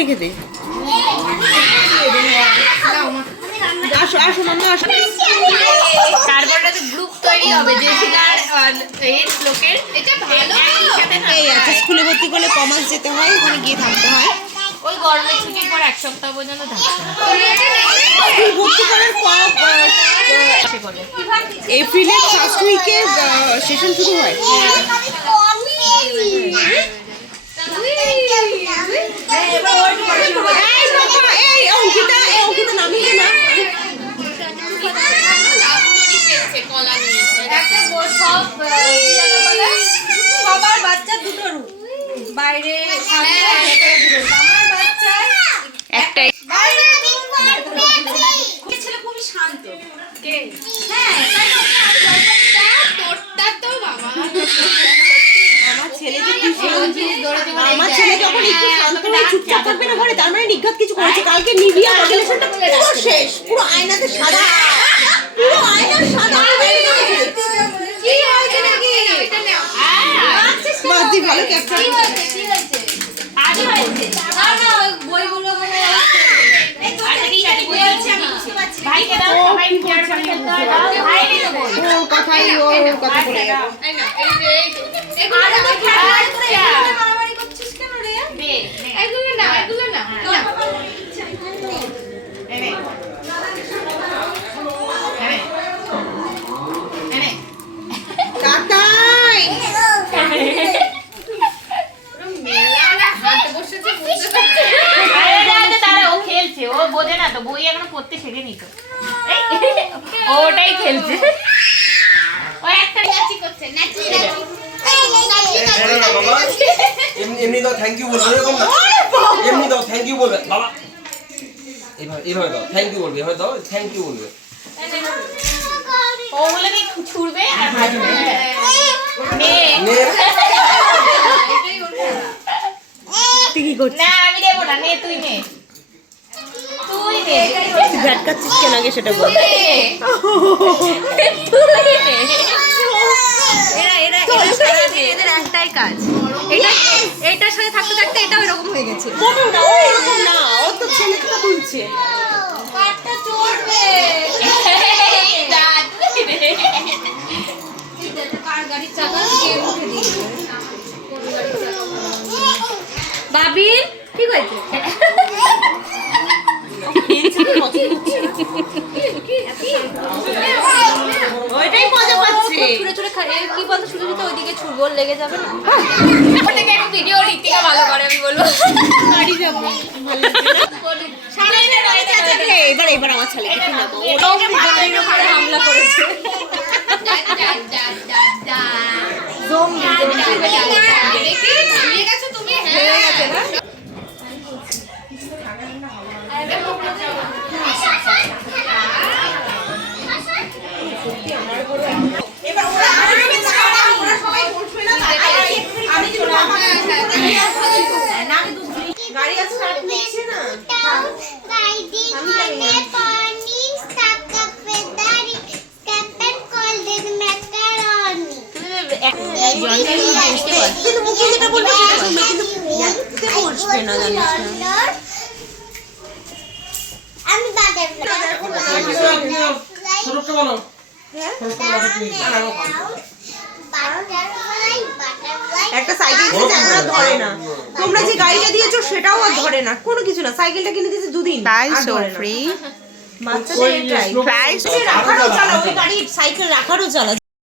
রেখে দে। আসো আসো মাম্মা আসো। তারপরে গ্রুপ তৈরি হবে যে সিনার এর লোকের এটা ভালো এই আছে স্কুলে ভর্তি করলে কমার্স যেতে হয়, ওখানে গিয়ে থাকতে হয়। ওই গরমের ছুটির পর এক সপ্তাহ পর্যন্ত থাকতে হয়। স্কুল ভর্তি করার এপ্রিলের ফার্স্ট উইকে সেশন শুরু হয়। সবার বাচ্চা দুটো রূপ, বাইরে আমার বাচ্চা একটাই ছেলে খুবই শান্ত। আমার ছেলে যখন একটু শান্ত হয়ে চুপচাপ থাকবে না ঘরে, তার মানে নিঘাত কিছু করেছে। কালকে নিভিয়া মডুলেশনটা পুরো শেষ, পুরো আয়নাতে সাদা, পুরো আয়না সাদা হয়ে গেছে। কি হয়েছে নাকি? বাদি ভালো ক্যাপ্চার কি হয়েছে? আজ হয়েছে না না বইগুলো মানে ভাইকে দাও, সবাই শেয়ার করে খেলতে হয়। দাও ভাইকে দেবো। ওর কথাই ওর কথা বলে গেল। মারামারি করছিস কেন রে? এগুলো না, এগুলো না। এনে এনে কাকাই ও খেলছে, ও বোঝে না তো, বই এখনো পড়তে শেখেনি তো। ওটাই খেলছে। ও একটা নাচি করছে, নাচি নাচি। এমনি দাও থ্যাংক ইউ বলবে, এরকম না এমনি দাও থ্যাংক ইউ বলবে বাবা, এইভাবে দাও থ্যাংক ইউ বলবে, এভাবে দাও থ্যাংক ইউ বলবে। ওগুলোকে ছুড়বে আর ভাজবে। নে তুই কি করছিস? না আমি দেবো না, নে তুই নে, তুই নে, তুই ব্যাট কাচ্ছিস কেন আগে সেটা বল। তুই নে। এরা সারাদিন এদের একটাই কাজ, এটা এটার সাথে থাকতে থাকতে এটা ওইরকম হয়ে গেছে। মোটেও না, ও এরকম না, ও তো ছেলেকে তুলছে। কাঠটা চড়বে। কার গাড়ির চাকা কে উঠে দিয়েছে? বাবিল ঠিক হয়েছে। ওইটাই মজা পাচ্ছে। ছুড়ে ছুড়ে কি বলতো, ছুটে ছুটে ওইদিকে ছুড়বো, লেগে যাবে না? থেকে একটা ভিডিও ঋতিকা ভালো করে, আমি বলবো। বাড়ি যাবো। এবার এবার আমার ছেলেকে খেলাবো। ওটাও গাড়ির উপরে হামলা করেছে। হয়ে গেছে না? এবার ওরা আসবে না, ওরা সবাই বসবে না, আমি চলে গাড়ি আর স্টার্ট নিচ্ছে না। কিন্তু মুখে যেটা বলবে সেটা শুনবে, কিন্তু মুখে বসবে না, জানিস না। আমি ছোটটা বলো একটা সাইকেল কিনেছে, আমরা ধরে না। তোমরা যে গাড়িটা দিয়েছো সেটাও আর ধরে না, কোনো কিছু না। সাইকেলটা কিনে দিয়েছে 2 দিন, তাই আর সো ধরে না। ফ্রি বাচ্চাদের এটাই। প্রাইস রাখারও চালা, ওই গাড়ি সাইকেল রাখারও চালা।